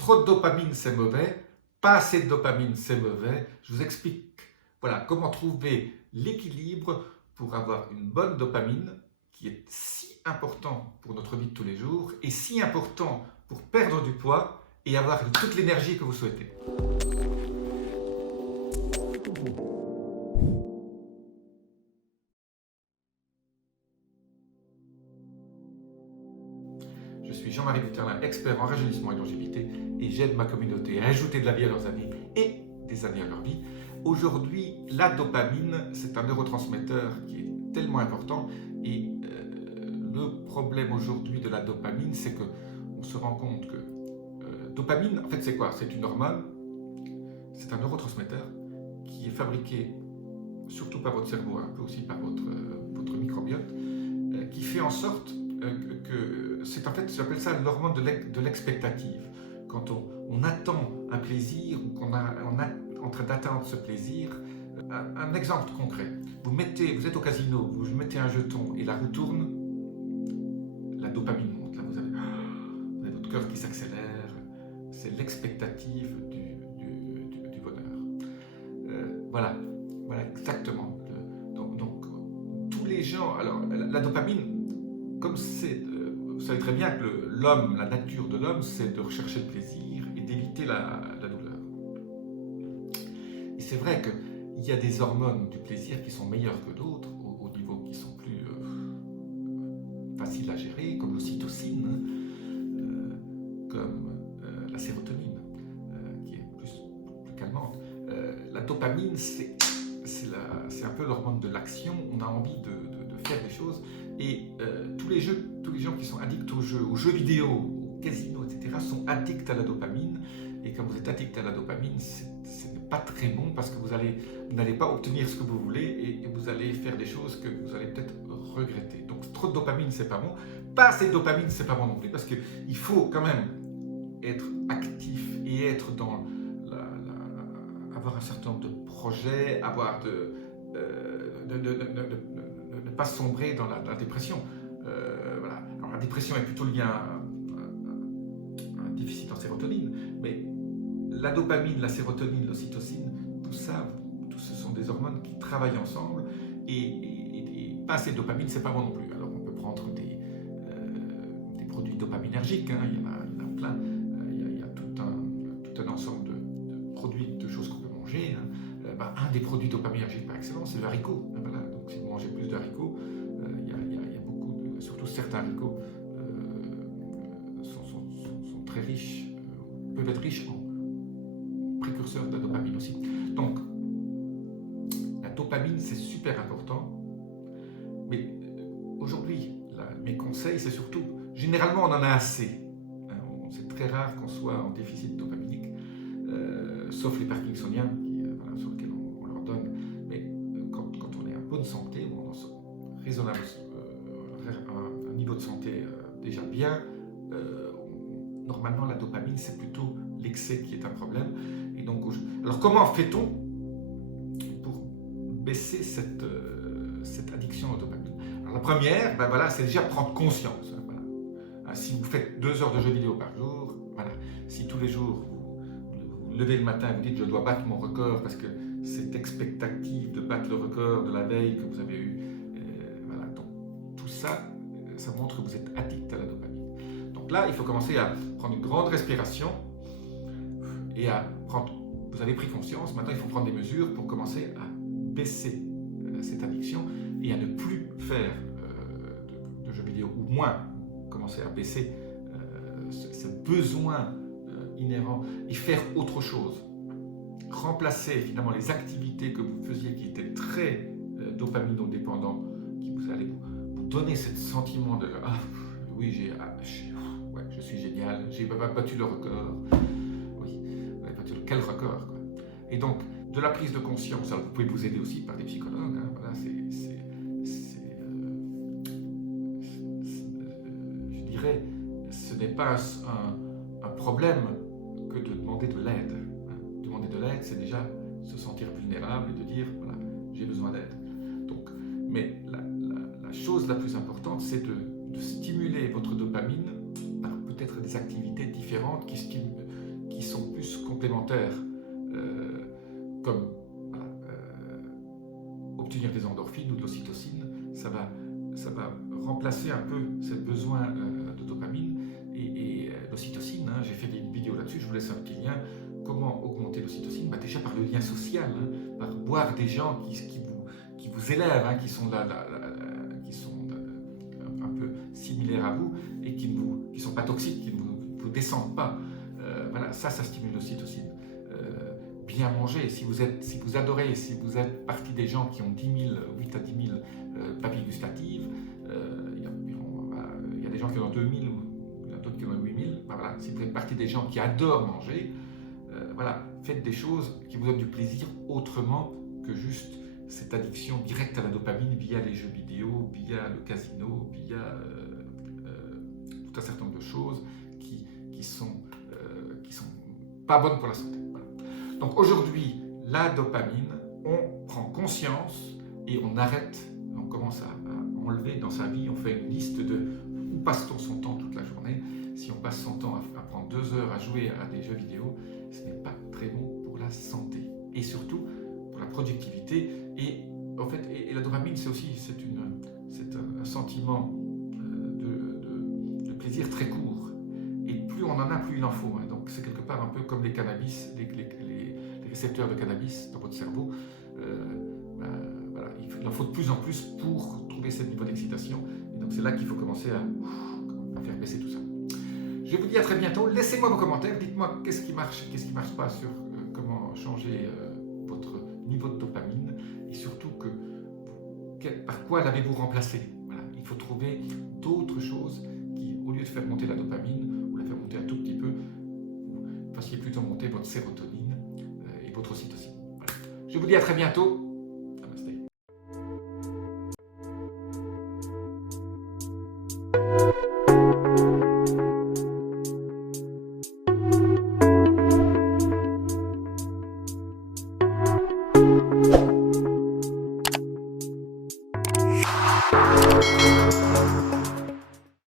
trop de dopamine c'est mauvais, pas assez de dopamine c'est mauvais. Je vous explique voilà, comment trouver l'équilibre pour avoir une bonne dopamine qui est si important pour notre vie de tous les jours et si important pour perdre du poids et avoir toute l'énergie que vous souhaitez. Je suis Jean-Marie Duterlin, expert en rajeunissement et longévité, et j'aide ma communauté à ajouter de la vie à leurs années et des années à leur vie. Aujourd'hui, la dopamine, c'est un neurotransmetteur qui est tellement important et le problème aujourd'hui de la dopamine, c'est qu'on se rend compte que dopamine, en fait, c'est quoi? C'est une hormone, c'est un neurotransmetteur qui est fabriqué surtout par votre cerveau, un peu aussi par votre microbiote, qui fait en sorte que c'est en fait, j'appelle ça l'hormone de l'expectative. Quand on attend un plaisir ou qu'on est en train d'atteindre ce plaisir, un exemple concret, vous êtes au casino, vous mettez un jeton et la roue tourne, la dopamine monte, là vous avez votre cœur qui s'accélère, c'est l'expectative du bonheur. Voilà exactement. Donc, tous les gens, alors la dopamine, comme c'est, vous savez très bien que l'homme, la nature de l'homme, c'est de rechercher le plaisir et d'éviter la douleur. Et c'est vrai qu'il y a des hormones du plaisir qui sont meilleures que d'autres, au niveau qui sont plus faciles à gérer, comme l'ocytocine, comme la sérotonine, qui est plus calmante. La dopamine, c'est un peu l'hormone de l'action, on a envie de faire des choses, et tous les gens qui sont addicts aux jeux vidéo, au casino, etc., sont addicts à la dopamine, et quand vous êtes addict à la dopamine, ce n'est pas très bon, parce que vous n'allez pas obtenir ce que vous voulez, et vous allez faire des choses que vous allez peut-être regretter. Donc trop de dopamine, c'est pas bon, pas assez de dopamine, c'est pas bon non plus, parce qu'il faut quand même être actif et être dans avoir un certain nombre de projets, ne pas sombrer dans la dépression. Voilà. Alors la dépression est plutôt liée à un déficit en sérotonine, mais la dopamine, la sérotonine, l'ocytocine, tout ce sont des hormones qui travaillent ensemble, et pas assez de dopamine, c'est pas bon non plus. Alors on peut prendre des produits dopaminergiques, hein, il y en a plein, il y a tout un ensemble de produits, de choses qu'on peut manger, hein. Un des produits dopaminergiques par excellence, c'est le haricot. Voilà. Donc si vous mangez plus de haricots, il y a beaucoup surtout certains haricots sont très riches, peuvent être riches en précurseurs de la dopamine aussi. Donc la dopamine, c'est super important, mais aujourd'hui, mes conseils, c'est surtout, généralement on en a assez, hein. C'est très rare qu'on soit en déficit dopaminique, sauf les parkinsoniens sur lesquels on leur donne, mais quand on est en bonne santé, ou en raisonnable, un niveau de santé déjà bien, normalement la dopamine, c'est plutôt l'excès qui est un problème. Et donc, alors comment fait-on pour baisser cette addiction à la dopamine? Alors la première, c'est déjà prendre conscience. Hein, voilà. Si vous faites 2 heures de jeux vidéo par jour, voilà. Si tous les jours vous levez le matin et vous dites je dois battre mon record parce que cette expectative de battre le record de la veille que vous avez eu, voilà. Donc tout ça, ça montre que vous êtes addict à la dopamine. Donc là, il faut commencer à prendre une grande respiration et vous avez pris conscience, maintenant il faut prendre des mesures pour commencer à baisser cette addiction et à ne plus faire de jeux vidéo, ou moins commencer à baisser ce besoin inhérent et faire autre chose. Remplacer finalement les activités que vous faisiez qui étaient très dopaminodépendants, qui vous allez vous donner ce sentiment de « Ah, oui, je suis génial, j'ai battu le record. » Oui, vous avez battu quel record, quoi. Et donc, de la prise de conscience, alors vous pouvez vous aider aussi par des psychologues, hein, voilà, je dirais, ce n'est pas un problème que de demander de l'aide. Demander de l'aide, c'est déjà se sentir vulnérable et de dire, voilà, j'ai besoin d'aide. Donc, mais la chose la plus importante, c'est de stimuler votre dopamine par peut-être des activités différentes qui sont plus complémentaires, comme voilà, obtenir des endorphines ou de l'ocytocine, ça va remplacer un peu ce besoin de dopamine et l'ocytocine. Hein, j'ai fait une vidéo là-dessus, je vous laisse un petit lien. Comment augmenter l'ocytocine? Déjà par le lien social, hein, par voir des gens qui vous élèvent, hein, qui sont un peu similaires à vous et qui ne sont pas toxiques, qui ne vous descendent pas. Voilà, ça stimule l'ocytocine. Bien manger, si vous adorez, si vous êtes partie des gens qui ont 8 à 10 000 papilles gustatives, il y a des gens qui en ont 2000 ou il y en a d'autres qui en ont 8000. Voilà, si vous êtes partie des gens qui adorent manger, voilà, faites des choses qui vous donnent du plaisir autrement que juste cette addiction directe à la dopamine via les jeux vidéo, via le casino, via tout un certain nombre de choses qui sont pas bonnes pour la santé. Voilà. Donc aujourd'hui, la dopamine, on prend conscience et on arrête, on commence à enlever dans sa vie, on fait une liste de où passe-t-on son temps toute la journée. Si on passe son temps à prendre 2 heures à jouer à des jeux vidéo, ce n'est pas très bon pour la santé et surtout pour la productivité. Et en fait, et la dopamine, c'est un sentiment de plaisir très court. Et plus on en a, plus il en faut. Hein. Donc c'est quelque part un peu comme les cannabis, les récepteurs de cannabis dans votre cerveau. Voilà, il en faut de plus en plus pour trouver ce niveau d'excitation. Et donc c'est là qu'il faut commencer à faire baisser tout ça. Je vous dis à très bientôt. Laissez-moi vos commentaires. Dites-moi qu'est-ce qui marche pas sur comment changer votre niveau de dopamine et surtout par quoi l'avez-vous remplacé. Voilà. Il faut trouver d'autres choses qui, au lieu de faire monter la dopamine ou la faire monter un tout petit peu, vous fassiez plutôt monter votre sérotonine et votre ocytocine. Voilà. Je vous dis à très bientôt.